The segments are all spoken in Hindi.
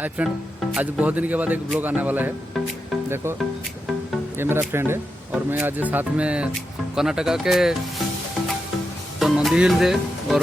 हाय फ्रेंड, आज बहुत दिन के बाद एक ब्लॉग आने वाला है। देखो ये मेरा फ्रेंड है और मैं आज साथ में कर्नाटका के तो नंदी हिल्स है और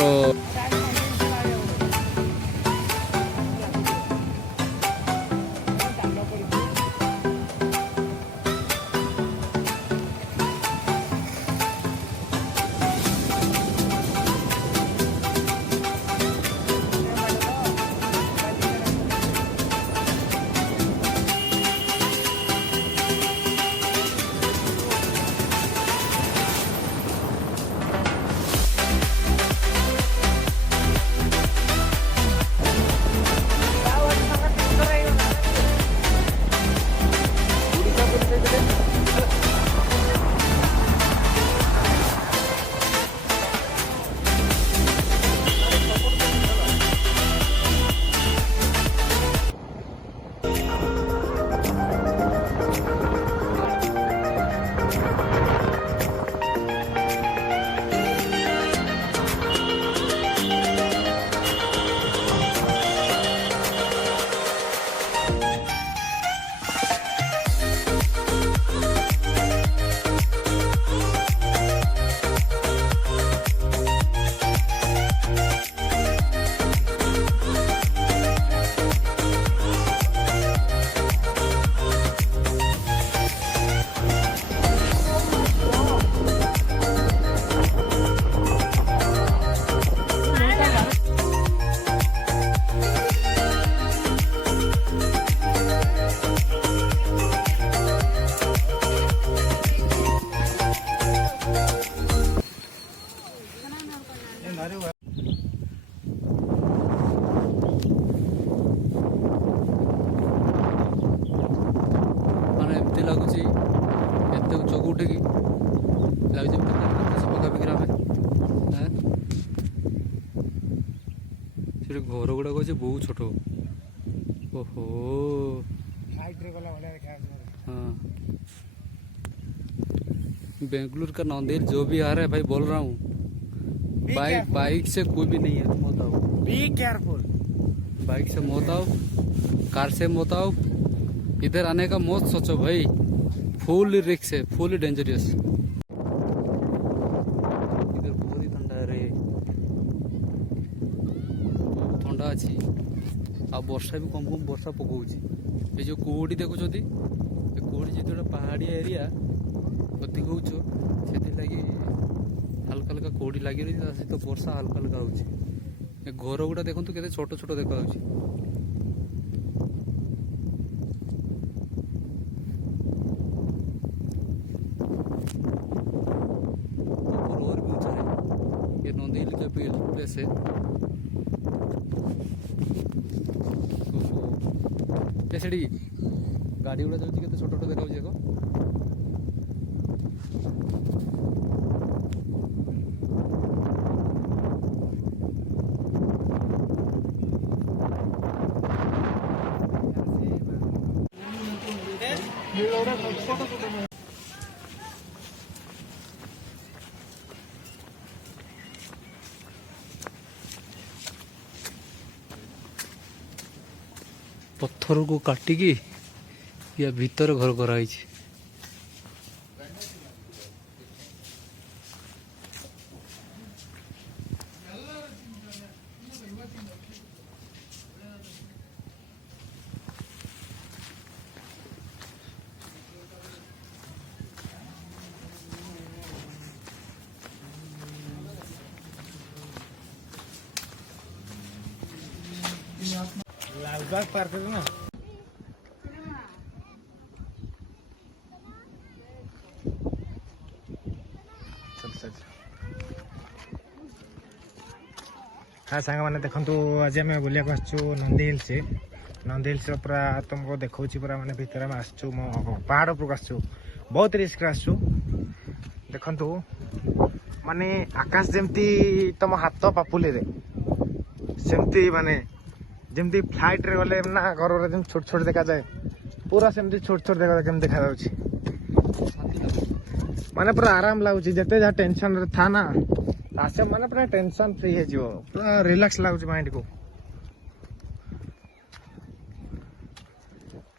लगुच एत उच्चक उठिकी लगे पकापाखि ग्राम से घर गुड़ाक अच्छे बहुत छोट। ओहो हाँ, बेंगलुरु का नंदेल जो भी आ रहा है भाई, बोल रहा हूँ बाइक से कोई भी नहीं है, तुम मत आओ। बी केयरफुल, बाइक से मत आओ, कार से मत आओ, इधर आने का मत सोचो भाई, फुल रिस्क है, फुल डेंजरियस। इधर बहुत ही ठंडा है रे, बहुत ठंडा अच्छी आ वर्षा भी कम कम वर्षा पकाउची। ये जो कोड़ी देखुछ कोड़ी जी गोटे पहाड़िया एरिया अधिक हो लगी हल्का हल्का कोड़ी लगी रही सहित वर्षा हल्का हल्का रोचे। घर गुड़ा देखो केते छोट छोट देखा और भी ऊंचा है। ये नंदी हिल का प्लेस है। से गाड़ी गुड़ा जाऊँगी केते छोट छोट देखा देखो। पत्थर को काटिकी या भीतर घर कराई। लालबाग पार्क है ना। हाँ सांग मैंने देखु आज आम बुला नंदी हिल्स। नंदी हिल्स पूरा तुमको देखा पूरा मानने भितर आम आसचु पहाड़ उपरक आसचु, बहुत रिस्क आसचु। देखु माने आकाश जमती तुम हाथ पापुली सेमती माने जमती फ्लाइट रे गले ना घर छोट छोट देखा जाए, पूरा सेमती छोट छोट देखा जाउछि। माने पूरा आराम लगुच जिते जहाँ टेंशन था ना आसे माने पूरा टेंशन फ्री है, पूरा रिलैक्स लगुच माइंड को।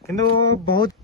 କିନ୍ତୁ ବହୁତ